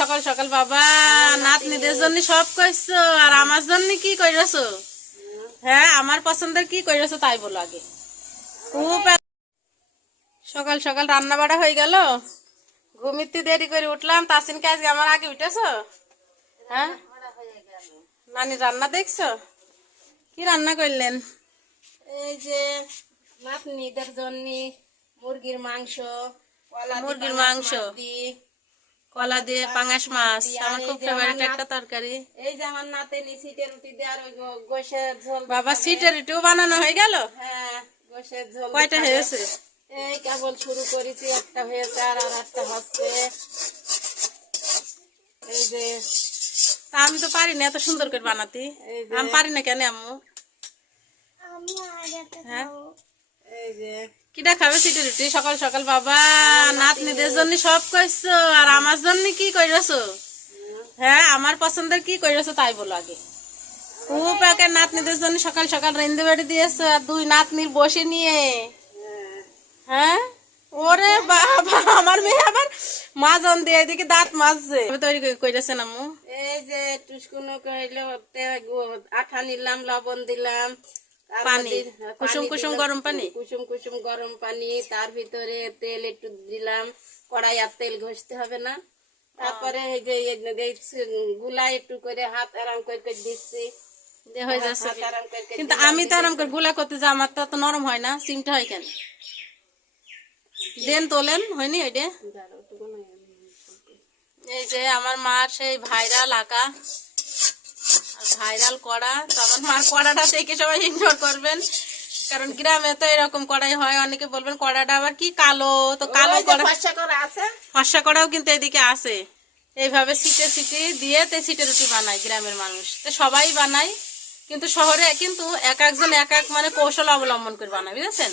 সকাল সকাল বাবা নাতনিদের জন্য সব কইছো আর আমার জন্য কি কইরাছো? হ্যাঁ আমার পছন্দের কি কইরাছো তাই বলো আগে। খুব সকাল সকাল রান্না বাড়া হয়ে গেল, ঘুমিতে দেরি করে উঠলাম। তাসিনকে আজকে আমার আগে উঠেছো? হ্যাঁ নানি রান্না দেখছো? কি রান্না করলেন? এই যে নাতনিদের জন্য মুরগির মাংস, মুরগির মাংস, কলা দিয়ে পাঙাশ মাছ, আমার খুব ফেভারিট একটা তরকারি। এই যে আমার নাতনি সিটের রুটি দিয়ে আর ওই গোশের ঝোল। বাবা সিটের রুটিও বানানো হয়ে গেল? হ্যাঁ গোশের ঝোল। কয়টা হয়েছে? এই কেবল শুরু করেছি, একটা হয়েছে আর একটা হচ্ছে। এই যে আমি তো পারি না এত সুন্দর করে বানাতে। আমি পারি না কেন আম্মু? হ্যাঁ এই যে কিটা খাবে সিটের রুটি সকাল সকাল বাবা নাতনিদের জন্য সব কইছো আর আমার জন্য কি কইরাছো? হ্যাঁ আমার পছন্দের কি কইরাছো তাই বলো আগে। খুব একে নাতনিদের জন্য সকাল সকাল রেন্দে বেড়ে দিয়েছো আর দুই নাতনির বসে নিয়ে। হ্যাঁ ওরে বাবা আমার মেয়ে আবার মাজন দিয়ে এদিকে দাঁত মাজছে তৈরি কইরাছেন আম্মু। এই যে টুসকুনো কইলো আঠা নিলাম, লবণ দিলাম, পানি কুসুম কুসুম গরম পানি, কুসুম কুসুম গরম পানি, তার ভিতরে তেল একটু দিলাম, কড়াই আর তেল ঘষতে হবে না। তারপরে এই যে গুলা একটু করে হাত আরাম করে দিচ্ছি হয়ে যাচ্ছে। কিন্তু আমি তো আরাম করে গুলা করতে যা আমার তো নরম হয় না, সিমটা হয় কেন? দেন তোলেন হয়নি ওইটা। এই যে আমার মার সেই ভাইরাল আঁকা ভাইরাল কড়া, তো আমার মার কড়াটা থেকে সবাই ইগনোর করবেন, কারণ গ্রামে তো এরকম কড়াই হয়। অনেকে বলবেন কড়াটা আবার কি কালো, তো কালো কড়া ফর্সা কড়াও কিন্তু এদিকে আছে। এইভাবে সিটে সিটি দিয়ে তো সিটে রুটি বানায় গ্রামের মানুষ, তো সবাই বানায়। কিন্তু শহরে কিন্তু এক একজন এক এক মানে কৌশল অবলম্বন করে বানায়, বুঝেছেন?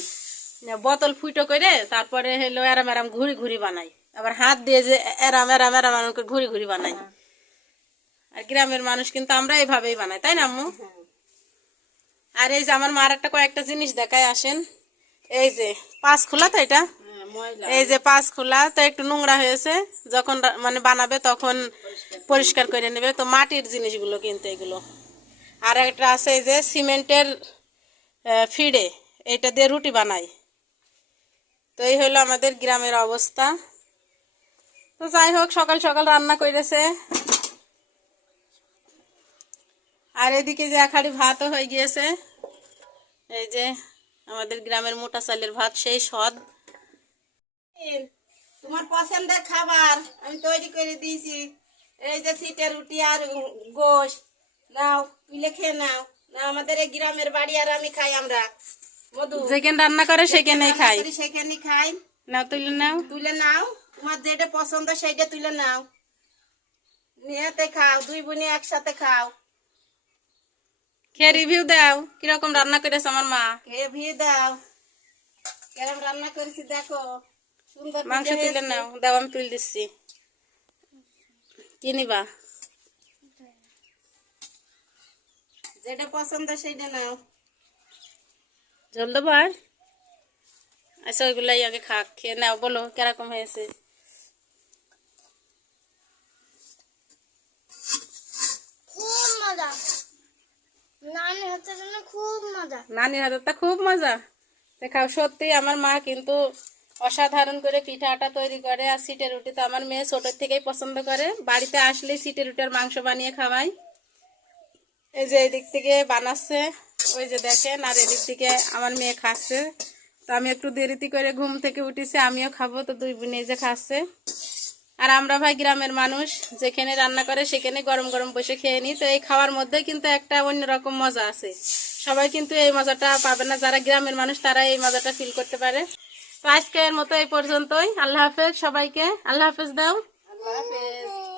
বোতল ফুটো করে তারপরে হলো এরাম এরাম ঘুরি ঘুরি বানাই, আবার হাত দিয়ে যে এরাম এরাম এরাম এরাম করে ঘুরি ঘুরি বানাই। আর গ্রামের মানুষ কিন্তু আমরা এইভাবেই বানাই, তাই না আম্মু? আর এই যে আমার মার একটা কয়েকটা জিনিস দেখায় আসেন। এই যে পাঁচ খোলা, তো এটা এই যে পাঁচ খোলা, তো একটু নোংরা হয়েছে, যখন মানে বানাবে তখন পরিষ্কার করে নেবে। তো মাটির জিনিসগুলো কিন্তু এগুলো। আর একটা আছে এই যে সিমেন্টের ফিডে, এটা দিয়ে রুটি বানাই। তো এই হলো আমাদের গ্রামের অবস্থা। তো যাই হোক সকাল সকাল রান্না করেছে। আর এদিকে যে এক হাঁড়ি ভাতও হয়ে গিয়েছে। এই যে আমাদের গ্রামের মোটা চালের ভাত, সেই স্বাদ। তোমার পছন্দের খাবার আমি তৈরি করে দিয়েছি। এই যে সিটের রুটি আর গোশ, নাও তুলে খেয়ে নাও। না আমাদের এই গ্রামের বাড়ি আর আমি খাই, আমরা মধু যেখানে রান্না করে সেখানেই খাই, সেখানে খাই। নাও তুলে নাও, তুলে নাও, তোমার যেটা পছন্দ সেইটা তুলে নাও, নিয়েতে খাও, দুই বোনে একসাথে খাও। খেয়ে রিভিউ দাও কিরকম রান্না করেছে আমার মা। খেয়ে ভিয়ে দাও কেরম রান্না করেছি দেখো, সুন্দর মাংস তুলে নাও, দাও আমি তুলে দিচ্ছি। কি নিবা? যেটা পছন্দ সেইটা নাও। ঝোল দেবো আর? আচ্ছা ওইগুলাই আগে খাক, খেয়ে নাও, বলো কিরকম হয়েছে। খুব মজা, নানির হাতের জন্য খুব মজা। নানির হাতেরটা খুব মজা। দেখাও সত্যি আমার মা কিন্তু অসাধারণ করে পিঠা আটা তৈরি করে। আর সিটের রুটি তো আমার মেয়ে ছোটোর থেকেই পছন্দ করে, বাড়িতে আসলেই সিটের রুটির মাংস বানিয়ে খাওয়াই। এই যে এদিক থেকে বানাচ্ছে, ওই যে দেখেন, আর এদিক থেকে আমার মেয়ে খাচ্ছে। তো আমি একটু দেরিতে করে ঘুম থেকে উঠেছি, আমিও খাবো, তো দুই বোনে যে খাচ্ছে। আর আমরা ভাই গ্রামের মানুষ, যেখানে রান্না করে সেখানে গরম গরম বসে খেয়ে নিই। তো এই খাওয়ার মধ্যে কিন্তু একটা অন্যরকম মজা আছে, সবাই কিন্তু এই মজাটা পাবে না। যারা গ্রামের মানুষ তারা এই মজাটা ফিল করতে পারে। তো আজকের মতো এই পর্যন্তই। আল্লাহ হাফেজ সবাইকে, আল্লাহ হাফেজ দাও। আল্লাহ হাফেজ।